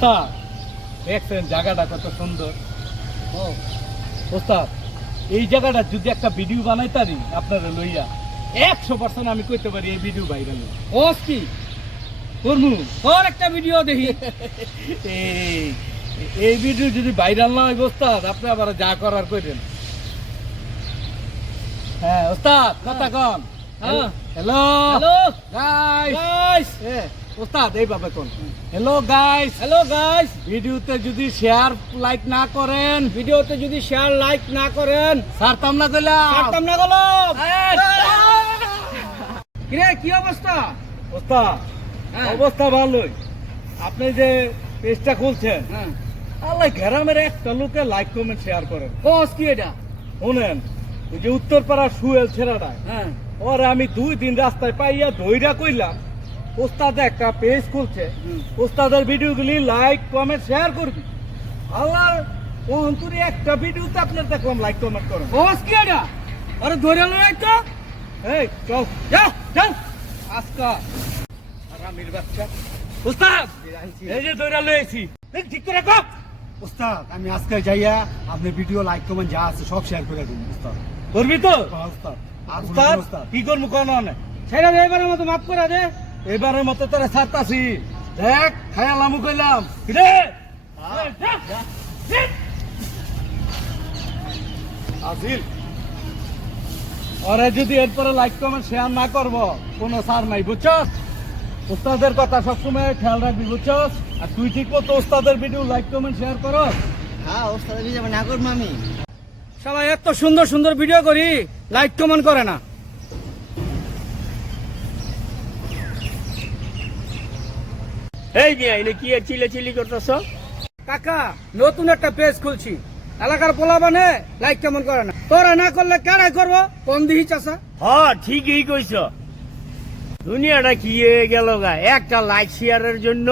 ওস্তাদ দেখছেন জায়গাটা কত সুন্দর। ও ওস্তাদ এই জায়গাটা যদি একটা ভিডিও বানাইতারি আপনারা লইয়া একশো পার্সেন্ট আমি কইতে পারি এই ভিডিও ভাইরাল। ওস কি? করমু তোর একটা ভিডিও দেখি। এই ভিডিও যদি ভাইরাল না হয় ওস্তাদ আপনি আবার যা করার করেন হ্যাঁ ওস্তাদ কথা কন। হ্যাঁ। হ্যালো। হ্যালো। গাইস গাইস ওস্তাদ এইভাবে কোন? হ্যালো গাইস হ্যালো গাইস ভিডিওতে যদি শেয়ার লাইক না করেন ভিডিওতে যদি শেয়ার লাইক না করেন ছাড়তাম না কইলাম ছাড়তাম না গেল কিরে কি অবস্থা? ওস্তাদ হ্যাঁ। অবস্থা ভালোই। আপনি যে পেজটা খুলছেন হ্যাঁ। আল্লাহ ঘেরামের একটা লোকে লাইক কমেন্ট শেয়ার করেন। ওস কি এটা? শুনেন ওই যে উত্তরপাড়া সুয়েল ছেড়াটা হ্যাঁ। ওরে আমি দুই দিন রাস্তায় পাইয়া দইরা কইলাম ওস্তাদ একটা পেজ খুলছে। ওস্তাদের ভিডিওগুলি লাইক কমেন্ট শেয়ার করবি। আল্লাহ ও অন্তরে একটা ভিডিওতে আপনার দেখলাম লাইক কমেন্ট করেন ওস কি এটা? আরে ধরে লই তো এই চল। যা চল আজকা আরামের বাচ্চা। ওস্তাদ এই যে দইরা লয়েছি ঠিক করে কপ ওস্তাদ আমি আজকে যাইয়া আপনি ভিডিও লাইক কমেন্ট যা আছে সব শেয়ার করে দিন ওস্তাদ। করবি তো? ওস্তাদ ওস্তাদ কি করব কোন দে এবারের মতো মাফ করে দে। এবারের মতো তোরা ছাড়তাছি। দেখ খায়ালামু কইলাম। রে আসিল ওরে যদি এরপরে লাইক কমেন্ট শেয়ার না করব কোনো সার নাই বুঝছস? ওস্তাদের কথা সবসময় খেয়াল রাখবি বুঝছস? আর তুই ঠিক মতো ওস্তাদের ভিডিও লাইক কমেন্ট শেয়ার করস? হ্যাঁ ওস্তাদ যাবে না করব আমি সবাই এত সুন্দর সুন্দর ভিডিও করি লাইক কমেন্ট করে না। এই যে এনে কি চিলে চিলি করতেছ? কাকা নতুন একটা পেজ খুলছি। এলাকার পোলা বানে লাইক কেমন করে না? তোরা না করলে কারাই করব? কম দিহি চাষা হ ঠিকই কইছ। দুনিয়াটা কি হয়ে গেল গা? একটা লাইক শেয়ারের জন্য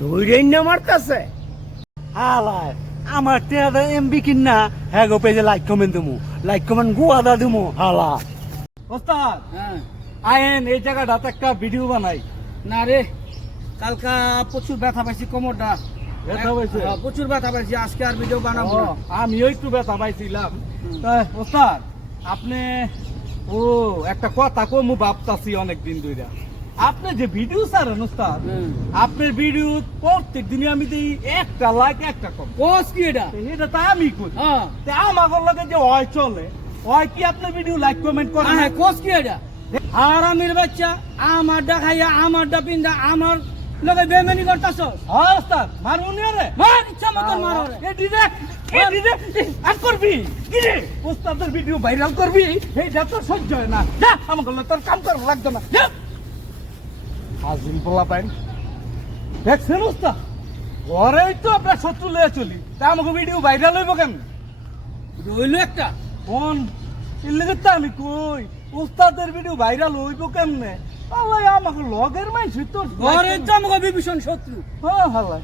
ধৈর্য না মারতাছে। হালায় আমার টেয়াদা এমবি কিনা হ্যাঁ গো পেজে লাইক কমেন্ট দেবো লাইক কমেন্ট গুয়া দা দেবো হালা ওস্তাদ। হ্যাঁ। আয়েন এই জায়গাটাতে একটা ভিডিও বানাই। না রে কালকা প্রচুর ব্যথা পাইছি কোমরটা। ব্যথা পাইছে? হ্যাঁ, প্রচুর ব্যথা পাইছি আজকে আর ভিডিও বানাবো। আমিও একটু ব্যথা পাইছিলাম। ওস্তাদ আপনি ও একটা কথা কমু ভাবতাছি অনেকদিন ধরে আপনি যে ভিডিও ছাড়েন ওস্তাদ আপনার ভিডিও প্রত্যেক দিনই আমি দিই একটা লাইক একটা কম কোস কি এটা? এটা তো আমি করি। হ্যাঁ। তা আমার লগে যে হয় চলে হয় কি আপনার ভিডিও লাইক কমেন্ট করে হ্যাঁ কোস কি এটা? হারামির বাচ্চা আমারটা খাইয়া আমারটা পিন্দা আমার লগে বেমেনি করতাছ? হ্যাঁ ওস্তাদ। মারুন রে মার ইচ্ছা মতন মার ওরে। এডি রে এডি রে আর করবি? কি রে? ওস্তাদের ভিডিও ভাইরাল করবি? এইটা তো সহ্য হয় না। যা। আমাকে তোর কাম করা লাগতো না। যা। হাজিল বলা পাইন। দেখছেন ওস্তাদ? ঘরেই তো আমরা শত্রু লয়ে চলি। তা আমাকে ভিডিও ভাইরাল হইব কেন রইল একটা। কোন? ইল্লেগে তো আমি কই ওস্তাদের ভিডিও ভাইরাল হইব কেমনে? আল্লাহ আমাকে লগের মাইছি তো ঘরের আমাকে বিভীষণ শত্রু। হ্যাঁ হাল্লা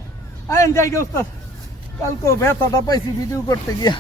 আইন যাই গে কালকে ব্যথাটা পাইছি ভিডিও করতে গিয়া।